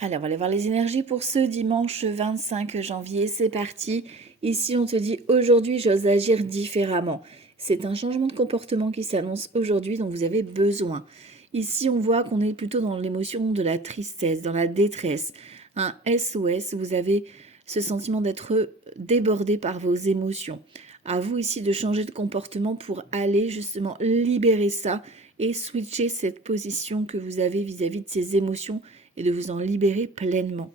Alors, on va aller voir les énergies pour ce dimanche 25 janvier. C'est parti. Ici, on te dit aujourd'hui, j'ose agir différemment. C'est un changement de comportement qui s'annonce aujourd'hui dont vous avez besoin. Ici, on voit qu'on est plutôt dans l'émotion de la tristesse, dans la détresse. Un SOS, vous avez ce sentiment d'être débordé par vos émotions. À vous ici de changer de comportement pour aller justement libérer ça et switcher cette position que vous avez vis-à-vis de ces émotions et de vous en libérer pleinement.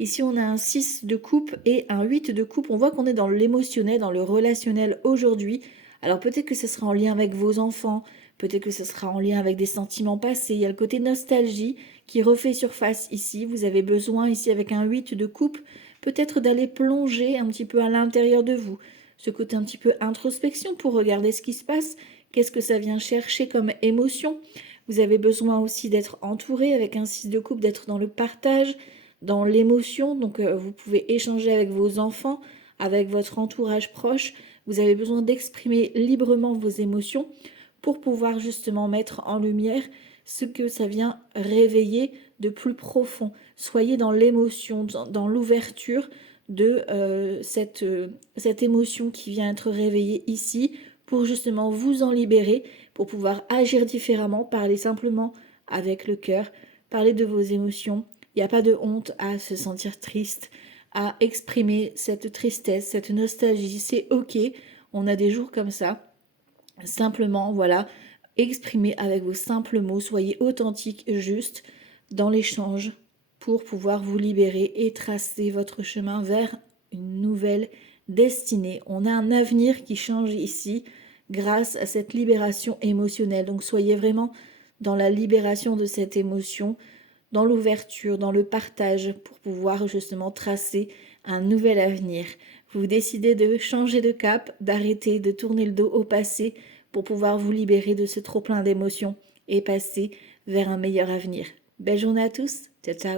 Ici, on a un 6 de coupe et un 8 de coupe. On voit qu'on est dans l'émotionnel, dans le relationnel aujourd'hui. Alors peut-être que ce sera en lien avec vos enfants, peut-être que ce sera en lien avec des sentiments passés. Il y a le côté nostalgie qui refait surface ici. Vous avez besoin ici avec un 8 de coupe, peut-être d'aller plonger un petit peu à l'intérieur de vous. Ce côté un petit peu introspection pour regarder ce qui se passe. Qu'est-ce que ça vient chercher comme émotion? Vous avez besoin aussi d'être entouré avec un 6 de coupe, d'être dans le partage, dans l'émotion. Donc vous pouvez échanger avec vos enfants, avec votre entourage proche. Vous avez besoin d'exprimer librement vos émotions pour pouvoir justement mettre en lumière ce que ça vient réveiller de plus profond. Soyez dans l'émotion, dans l'ouverture de cette émotion qui vient être réveillée ici pour justement vous en libérer, pour pouvoir agir différemment, parler simplement avec le cœur, parler de vos émotions. Il n'y a pas de honte à se sentir triste, à exprimer cette tristesse, cette nostalgie. C'est ok, on a des jours comme ça. Simplement, voilà, exprimez avec vos simples mots, soyez authentique, juste dans l'échange pour pouvoir vous libérer et tracer votre chemin vers une nouvelle destinée. On a un avenir qui change ici grâce à cette libération émotionnelle. Donc soyez vraiment dans la libération de cette émotion, dans l'ouverture, dans le partage pour pouvoir justement tracer un nouvel avenir. Vous décidez de changer de cap, d'arrêter de tourner le dos au passé pour pouvoir vous libérer de ce trop-plein d'émotions et passer vers un meilleur avenir. Belle journée à tous. Ciao, ciao.